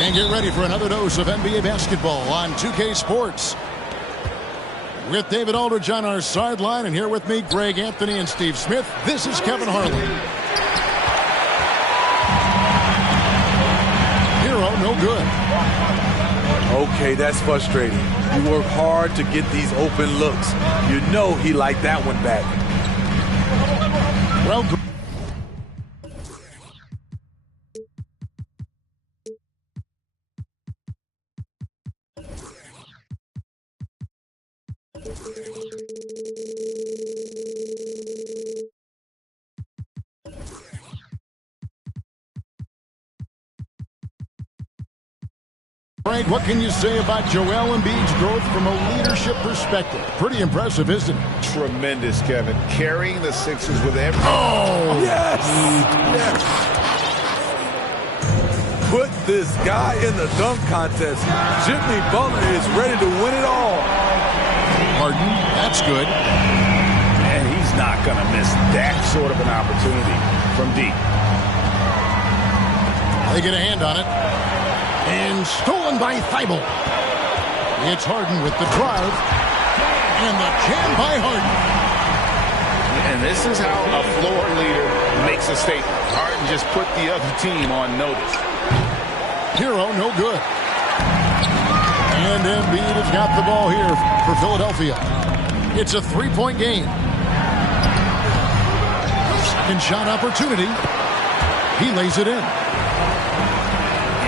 And get ready for another dose of NBA basketball on 2K Sports. With David Aldridge on our sideline, and here with me, Greg Anthony and Steve Smith, this is Kevin Harlan. Hero, no good. Okay, that's frustrating. You work hard to get these open looks. You know he liked that one back. Well, Frank, what can you say about Joel Embiid's growth from a leadership perspective? Pretty impressive, isn't it? Tremendous, Kevin. Carrying the Sixers with every... Oh! Yes! Yes! Put this guy in the dunk contest. Jimmy Butler is ready to win it all. Harden, that's good. And he's not going to miss that sort of an opportunity from deep. They get a hand on it. And stolen by Thibault. It's Harden with the drive. And the jam by Harden. And this is how a floor leader makes a statement. Harden just put the other team on notice. Hero, no good. And Embiid has got the ball here for Philadelphia. It's a three-point game. Second shot opportunity. He lays it in.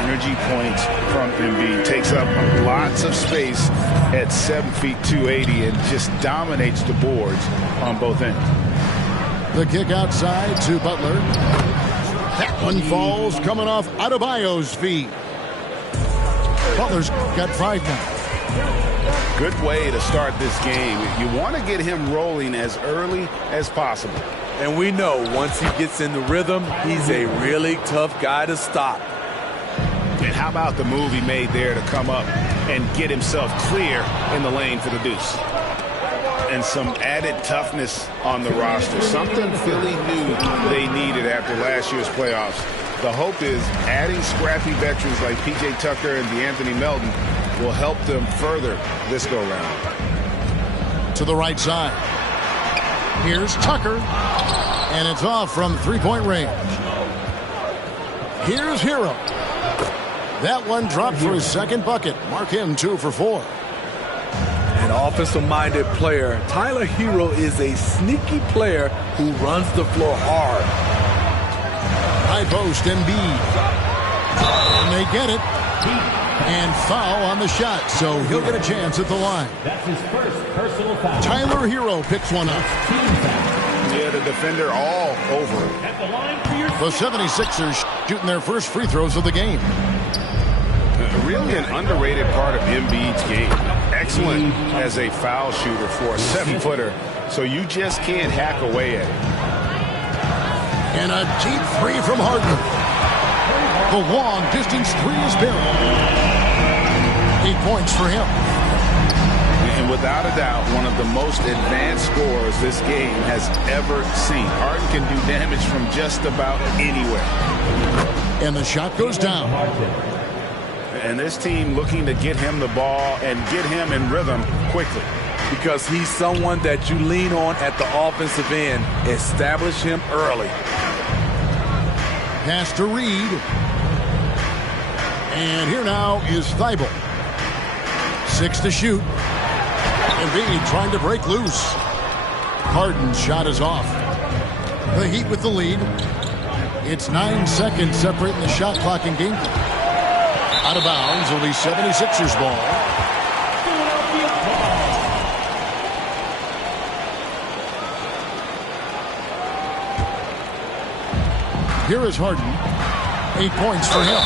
Energy points from Embiid. Takes up lots of space at 7 feet 280 and just dominates the boards on both ends. The kick outside to Butler. That one falls coming off Adebayo's feet. Butler's got 5 now. Good way to start this game. You want to get him rolling as early as possible. And we know once he gets in the rhythm, he's a really tough guy to stop. And how about the move he made there to come up and get himself clear in the lane for the deuce? And some added toughness on the roster. Something Philly knew they needed after last year's playoffs. The hope is adding scrappy veterans like P.J. Tucker and DeAnthony Melton will help them further this go-round. To the right side. Here's Tucker. And it's off from three-point range. Here's Hero. That one dropped for his second bucket. Mark him 2 for 4. An offensive-minded player, Tyler Hero is a sneaky player who runs the floor hard. High post Embiid. And they get it. And foul on the shot, so he'll get a chance at the line. That's his first personal foul. Tyler Hero picks one up. Yeah, the defender all over it. At the line for your... The 76ers shooting their first free throws of the game. Really an underrated part of Embiid's game. Excellent as a foul shooter for a 7-footer, so you just can't hack away at it. And a deep three from Harden. The long distance three is buried. 8 points for him. And without a doubt, one of the most advanced scorers this game has ever seen. Harden can do damage from just about anywhere. And the shot goes down. And this team looking to get him the ball and get him in rhythm quickly. Because he's someone that you lean on at the offensive end. Establish him early. Pass to Reed. And here now is Thibault. 6 to shoot. Embiid trying to break loose. Harden's shot is off. The Heat with the lead. It's 9 seconds separating the shot clock and game clock. Out of bounds, will be 76ers ball. Here is Harden. 8 points for him.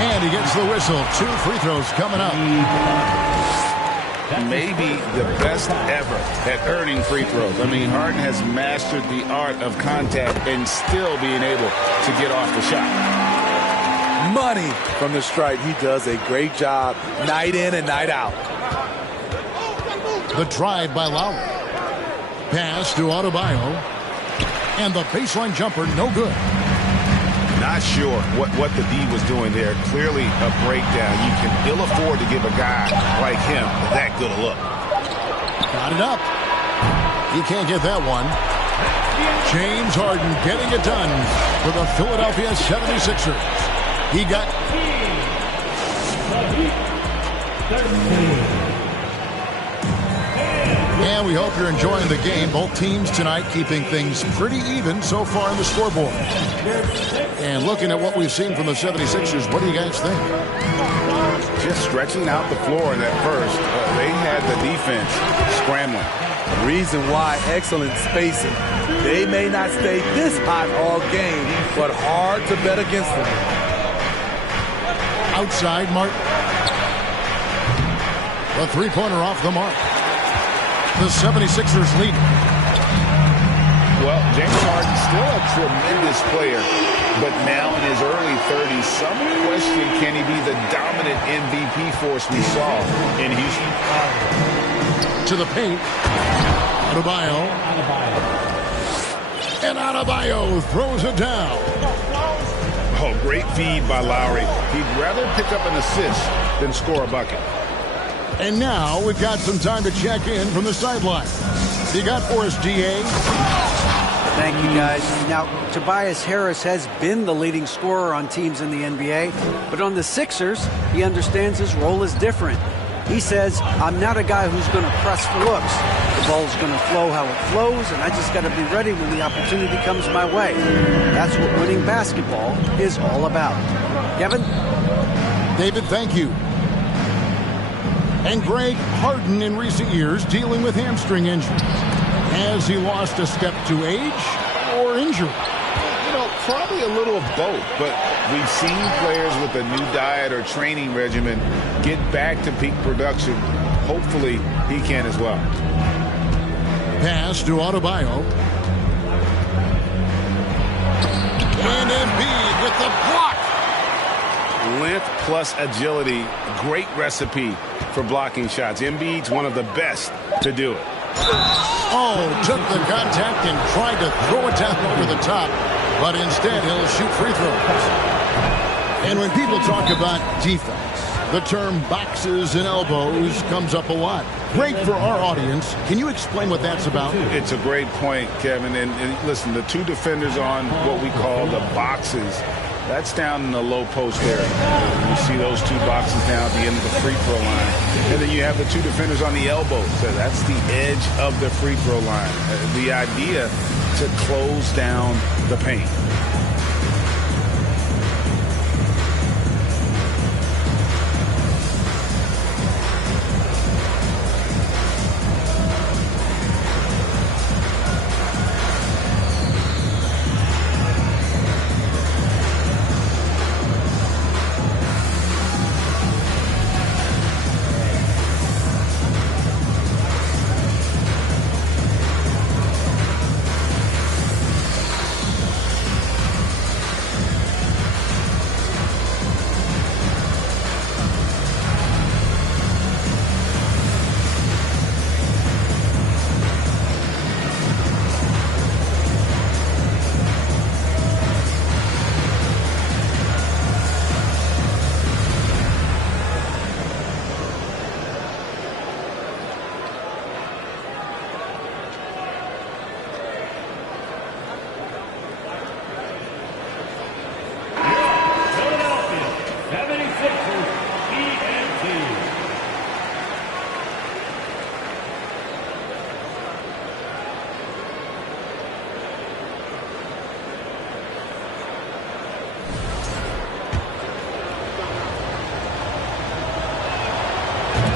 And he gets the whistle. 2 free throws coming up. Maybe the best ever at earning free throws. I mean, Harden has mastered the art of contact and still being able to get off the shot. Money from the stripe. He does a great job night in and night out. The drive by Lowry. Pass to Adebayo. And the baseline jumper, no good. Not sure what the D was doing there. Clearly a breakdown. You can ill afford to give a guy like him that good a look. Got it up. He can't get that one. James Harden getting it done for the Philadelphia 76ers. He got... And we hope you're enjoying the game. Both teams tonight keeping things pretty even so far in the scoreboard. And looking at what we've seen from the 76ers, what do you guys think? Just stretching out the floor in that first. They had the defense scrambling. Reason why, excellent spacing. They may not stay this hot all game, but hard to bet against them. Outside, Martin. The three-pointer off the mark. The 76ers lead. Well, James Harden still a tremendous player, but now in his early 30s, some question, can he be the dominant MVP force we saw in Houston? To the paint. Adebayo. And Adebayo throws it down. Oh, great feed by Lowry. He'd rather pick up an assist than score a bucket. And now we've got some time to check in from the sideline. You got for us, GA. Thank you, guys. Now, Tobias Harris has been the leading scorer on teams in the NBA, but on the Sixers, he understands his role is different. He says, I'm not a guy who's going to press for looks. The ball's going to flow how it flows, and I just got to be ready when the opportunity comes my way. That's what winning basketball is all about. Kevin? David, thank you. And Greg, Harden in recent years dealing with hamstring injury. Has he lost a step to age or injury? You know, probably a little of both, but we've seen players with a new diet or training regimen get back to peak production. Hopefully, he can as well. Pass to Adebayo. And Embiid with the block. Length plus agility, great recipe for blocking shots. Embiid's one of the best to do it. Oh, took the contact and tried to throw it down over the top, but instead he'll shoot free throws. And when people talk about defense, the term boxes and elbows comes up a lot. Great for our audience. Can you explain what that's about? It's a great point, Kevin. And listen, the two defenders on what we call the boxes, that's down in the low post area. You see those two boxes down at the end of the free throw line. And then you have the two defenders on the elbows. So that's the edge of the free throw line. The idea to close down the paint.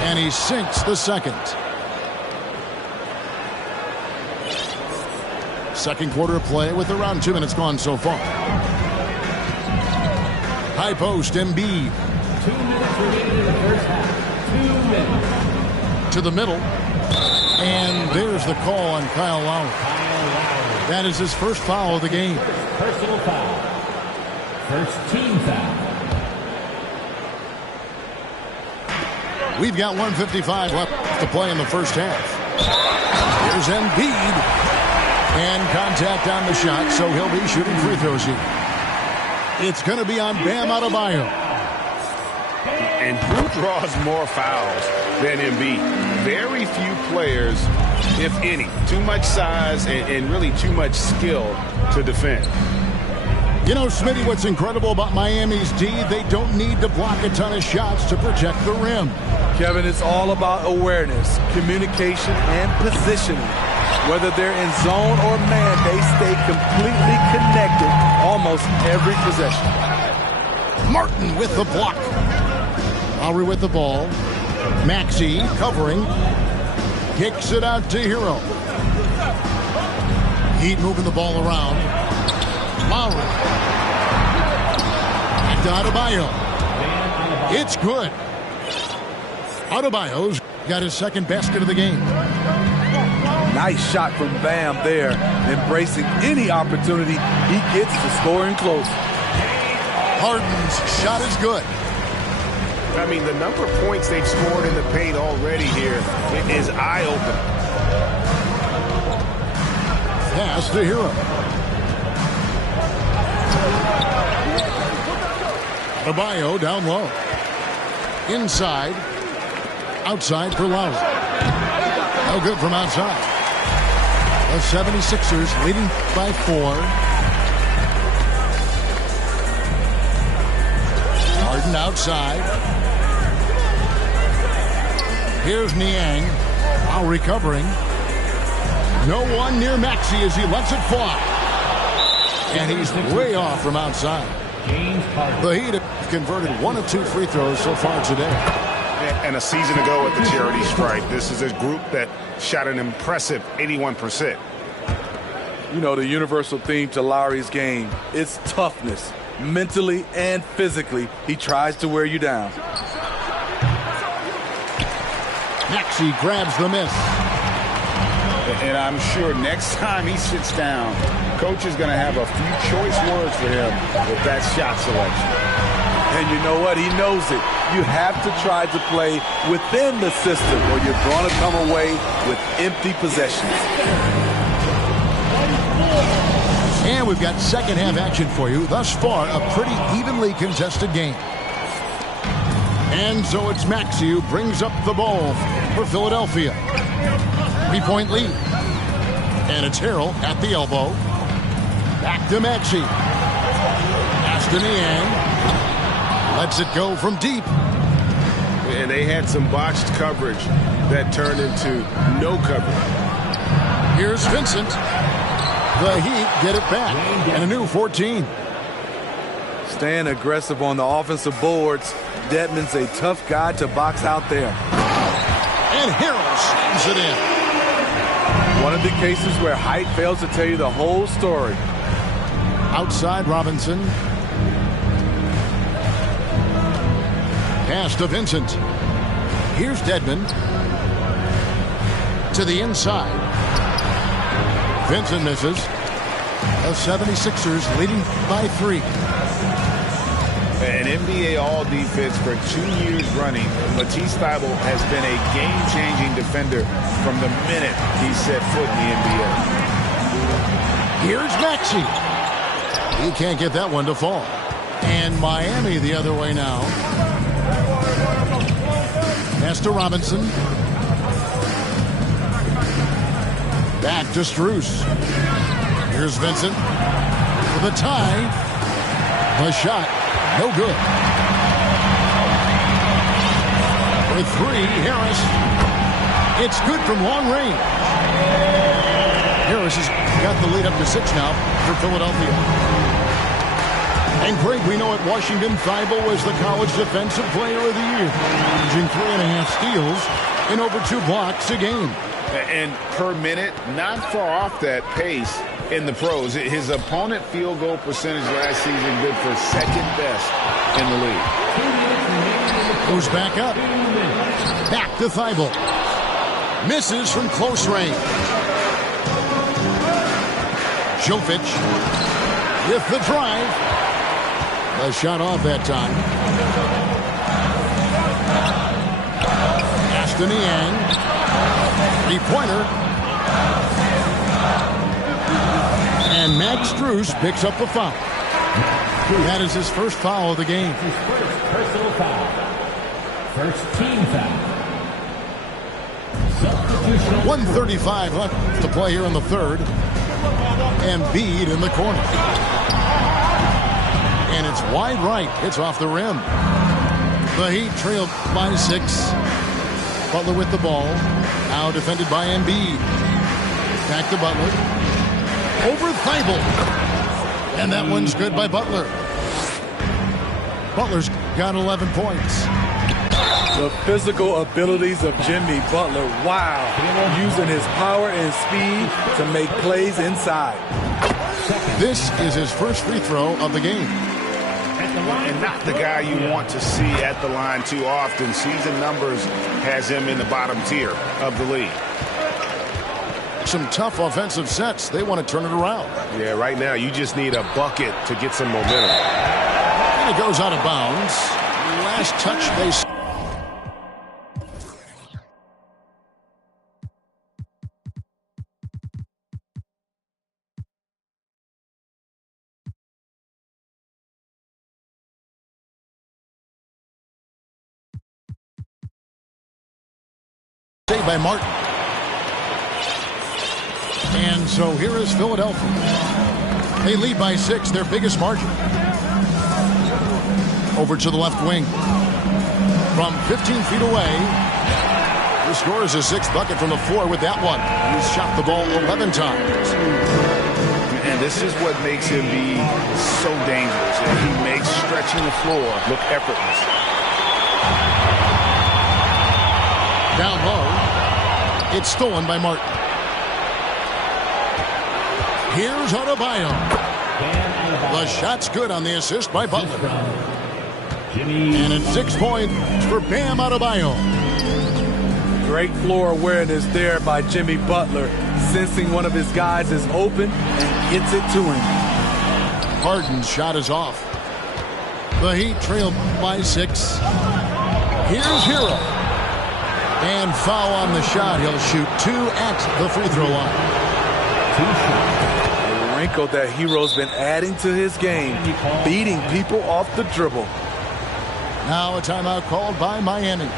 And he sinks the second. Second quarter of play with around 2 minutes gone so far. High post, Embiid. 2 minutes remaining in the first half. 2 minutes. To the middle. And there's the call on Kyle Lowry. That is his first foul of the game. Personal foul. First team foul. We've got 1:55 left to play in the first half. Here's Embiid. And contact on the shot, so he'll be shooting free throws here. It's going to be on Bam Adebayo. And who draws more fouls than Embiid? Very few players, if any. Too much size and really too much skill to defend. You know, Smitty, what's incredible about Miami's D, they don't need to block a ton of shots to protect the rim. Kevin, it's all about awareness, communication, and positioning. Whether they're in zone or man, they stay completely connected almost every possession. Martin with the block. Lowry with the ball. Maxey covering. Kicks it out to Hero. Heat moving the ball around. Lowry. Back to Adebayo. It's good. Adebayo's got his second basket of the game. Nice shot from Bam there, embracing any opportunity he gets to scoring close. Harden's shot is good. I mean, the number of points they've scored in the paint already here is eye-opening. Pass to Hero. Adebayo down low. Inside. Outside for Lowry. No good from outside. The 76ers leading by 4. Harden outside. Here's Niang. Now recovering. No one near Maxey as he lets it fly. And he's way off from outside. The Heat have converted 1 of 2 free throws so far today. And a season ago at the charity stripe, this is a group that shot an impressive 81%. You know, the universal theme to Lowry's game is toughness. Mentally and physically, he tries to wear you down. Maxey grabs the miss. And I'm sure next time he sits down, coach is going to have a few choice words for him with that shot selection. And you know what? He knows it. You have to try to play within the system or you're going to come away with empty possessions. And we've got second half action for you. Thus far, a pretty evenly contested game. And so it's Maxey who brings up the ball for Philadelphia. 3-point lead. And it's Harrell at the elbow. Back to Maxey. Pass to Niang. Lets it go from deep. And they had some botched coverage that turned into no coverage. Here's Vincent. The Heat get it back. And a new 14. Staying aggressive on the offensive boards. Dedmon's a tough guy to box out there. And Harrell slams it in. One of the cases where height fails to tell you the whole story. Outside Robinson. Pass to Vincent. Here's Dedmon. To the inside. Vincent misses. The 76ers leading by 3. An NBA All-Defense for 2 years running, Matisse Thybulle has been a game-changing defender from the minute he set foot in the NBA. Here's Maxey. He can't get that one to fall. And Miami the other way now. Pass to Robinson. Back to Strus. Here's Vincent. For the tie. The shot. No good. For 3, Harris. It's good from long range. Harris has got the lead up to 6 now for Philadelphia. And Greg, we know at Washington, Thybulle was the college defensive player of the year, averaging 3.5 steals and over 2 blocks a game. And per minute, not far off that pace in the pros. His opponent field goal percentage last season good for second best in the league. Goes back up. Back to Thybulle. Misses from close range. Jovic with the drive. A shot off that time. Pass to Niang. 3-pointer. And Max Strus picks up the foul. That is his first foul of the game. His first personal foul. First team foul. Substitutional. 1:35 left to play here in the third. Embiid in the corner. And it's wide right. It's off the rim. The Heat trailed by 6. Butler with the ball. Now defended by Embiid. Back to Butler. Over Thibault. And that one's good by Butler. Butler's got 11 points. The physical abilities of Jimmy Butler. Wow. Using his power and speed to make plays inside. This is his first free throw of the game. And not the guy you want to see at the line too often. Season numbers has him in the bottom tier of the league. Some tough offensive sets. They want to turn it around. Yeah, right now you just need a bucket to get some momentum. And it goes out of bounds. Last touch they... by Martin. And so here is Philadelphia. They lead by 6, their biggest margin. Over to the left wing. From 15 feet away. He scores his 6th bucket from the floor with that one. He's shot the ball 11 times. And this is what makes him be so dangerous. And he makes stretching the floor look effortless. Down low. It's stolen by Martin. Here's Adebayo. The shot's good on the assist by Butler. And it's 6 points for Bam Adebayo. Great floor awareness there by Jimmy Butler, sensing one of his guys is open and gets it to him. Harden's shot is off. The Heat trail by 6. Here's Hero. And foul on the shot. He'll shoot 2 at the free throw line. A wrinkle that Hero's been adding to his game, beating people off the dribble. Now a timeout called by Miami.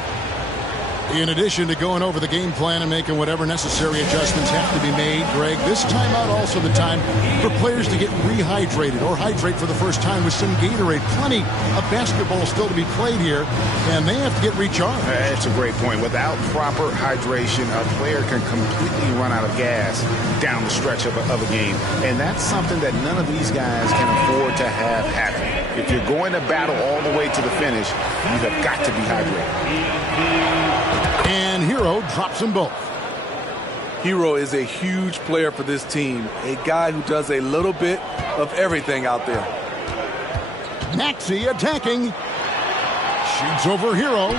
In addition to going over the game plan and making whatever necessary adjustments have to be made, Greg, this timeout also the time for players to get rehydrated or hydrate for the first time with some Gatorade. Plenty of basketball still to be played here, and they have to get recharged. That's a great point. Without proper hydration, a player can completely run out of gas down the stretch of a game. And that's something that none of these guys can afford to have happen. If you're going to battle all the way to the finish, you have got to be hydrated. And Hero drops them both. Hero is a huge player for this team, a guy who does a little bit of everything out there. Maxey attacking. Shoots over Hero.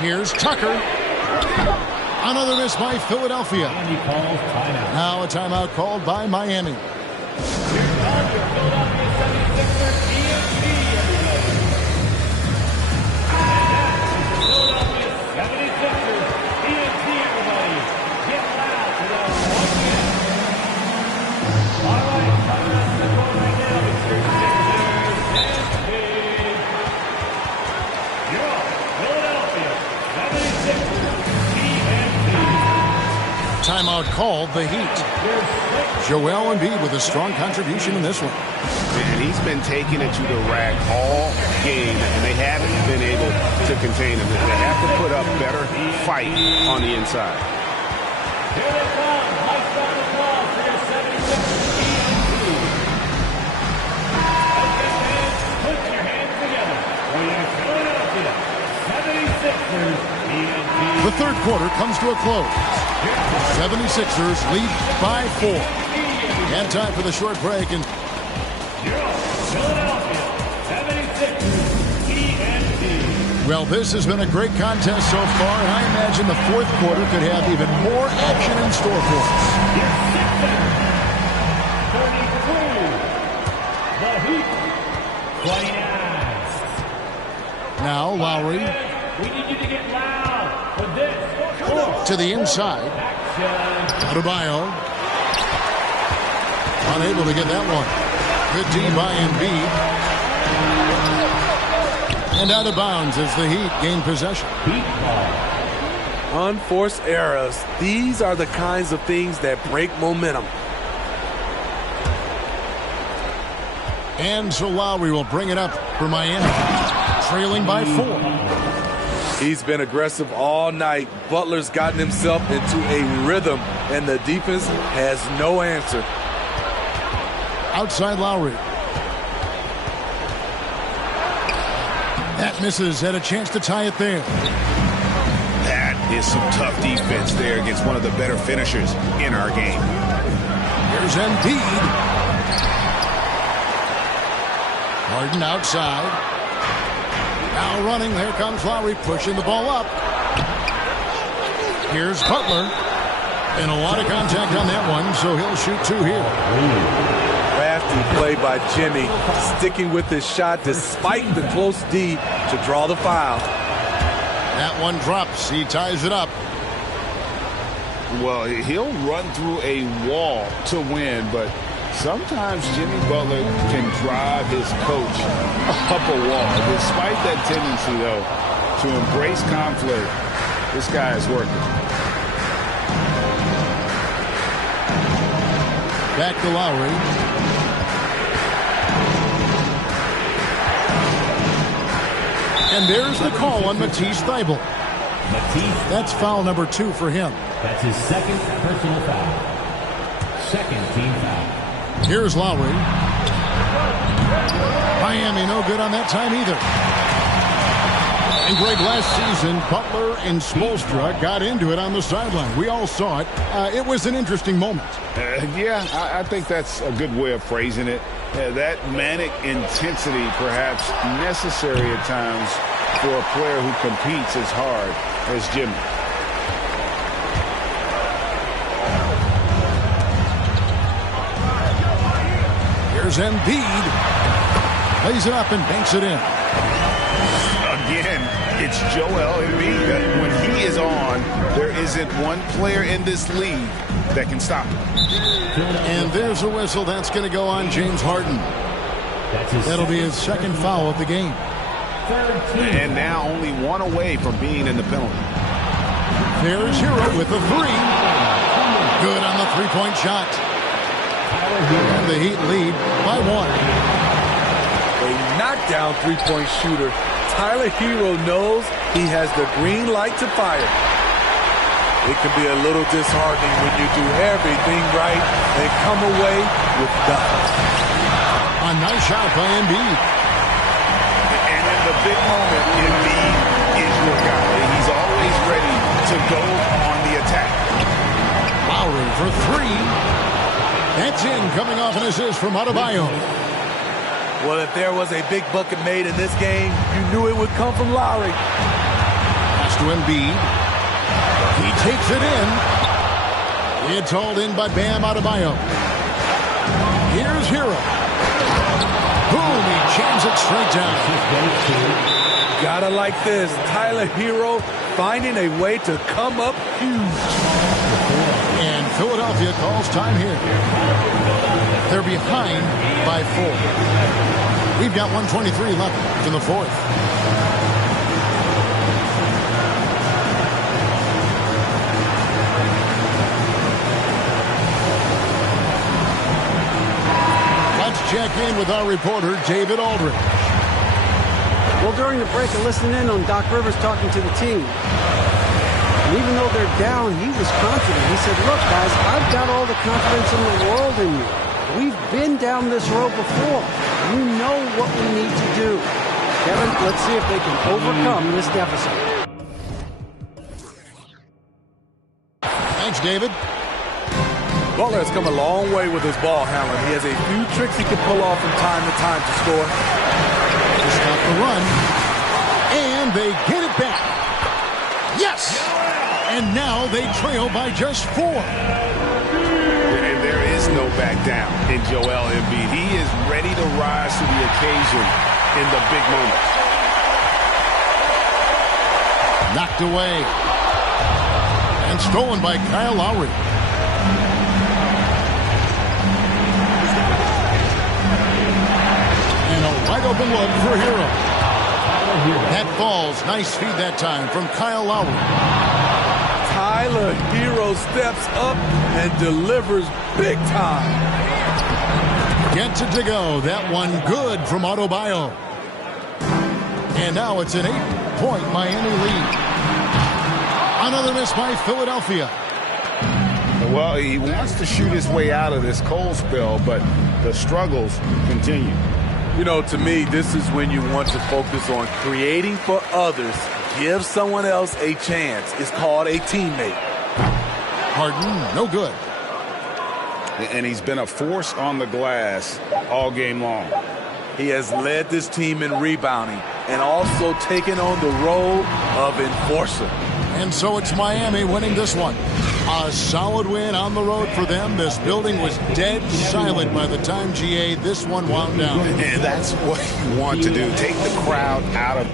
Here's Tucker. Another miss by Philadelphia. Now a timeout called by Miami. Timeout called the Heat. Joel Embiid with a strong contribution in this one. And he's been taking it to the rack all game, and they haven't been able to contain him. They have to put up better fight on the inside. Here they come. Nice round of applause for your 76ers TNT. Put your hands together for your Philadelphia 76ers TNT. The third quarter comes to a close. The 76ers lead by 4. And time for the short break. And Philadelphia 76ers TNT. well, this has been a great contest so far, and I imagine the fourth quarter could have even more action in store for us. Your Sixers 32. The Heat 29. Now Lowry We need you to get loud for this. to the inside. Adebayo unable to get that one. Good D by Embiid. And out of bounds as the Heat gain possession. Unforced errors. These are the kinds of things that break momentum. And so Lowry will bring it up for Miami, trailing by 4. He's been aggressive all night. Butler's gotten himself into a rhythm, and the defense has no answer. Outside Lowry. That misses. Had a chance to tie it there. That is some tough defense there against one of the better finishers in our game. Here's Embiid. Harden outside. Now running. There comes Lowry pushing the ball up. Here's Butler. And a lot of contact on that one, so he'll shoot 2 here. Crafty play by Jimmy, sticking with his shot despite the close D to draw the foul. That one drops. He ties it up. Well, he'll run through a wall to win, but sometimes Jimmy Butler can drive his coach up a wall. Despite that tendency, though, to embrace conflict, this guy is working. Back to Lowry. And there's the call on Matisse Thybulle. That's foul number 2 for him. That's his second personal foul. Second team foul. Here's Lowry. Miami no good on that time either. And Greg, last season, Butler and Spoelstra got into it on the sideline. We all saw it. It was an interesting moment. Yeah, I think that's a good way of phrasing it. That manic intensity perhaps necessary at times for a player who competes as hard as Jimmy. Here's Embiid. Lays it up and banks it in. Again, it's Joel Embiid. When he is on, there isn't one player in this league that can stop him. And there's a whistle. That's going to go on James Harden. That'll be his second foul of the game. And now only 1 away from being in the penalty. There's Hero with the 3. Good on the three-point shot. And the Heat lead by 1. A knockdown three-point shooter. Tyler Hero knows he has the green light to fire. It can be a little disheartening when you do everything right and come away with nothing. A nice shot by Embiid. And in the big moment, Embiid is your guy. He's always ready to go on the attack. Lowry for 3. That's in, coming off an assist from Adebayo. Well, if there was a big bucket made in this game, you knew it would come from Lowry. Pass to Embiid. He takes it in. It's hauled in by Bam Adebayo. Here's Hero. Boom, he jams it straight down. Gotta like this. Tyler Hero finding a way to come up huge. And Philadelphia calls time here. They're behind by 4. We've got 1:23 left in the 4th. Let's check in with our reporter, David Aldridge. Well, during the break, I listened in on Doc Rivers talking to the team. And even though they're down, he was confident. He said, look, guys, I've got all the confidence in the world in you. We've been down this road before. You know what we need to do. Kevin, let's see if they can overcome this deficit. Thanks, David. Butler has come a long way with his ball handling. He has a few tricks he can pull off from time to time to score. To stop the run. And they get it back. Yes! And now they trail by just 4. And there is no back down in Joel Embiid. He is ready to rise to the occasion in the big moments. Knocked away. And stolen by Kyle Lowry. open look for Hero. That falls. Nice feed that time from Kyle Lowry. Tyler Hero steps up and delivers big time. Gets it to go. That one good from Adebayo. And now it's an 8-point Miami lead. Another miss by Philadelphia. Well, he wants to shoot his way out of this cold spell, but the struggles continue. You know, to me, this is when you want to focus on creating for others. Give someone else a chance. It's called a teammate. Harden, no good. And he's been a force on the glass all game long. He has led this team in rebounding and also taken on the role of enforcer. And so it's Miami winning this one. A solid win on the road for them. This building was dead silent by the time, GA, this one wound down. And that's what you want to do. Take the crowd out of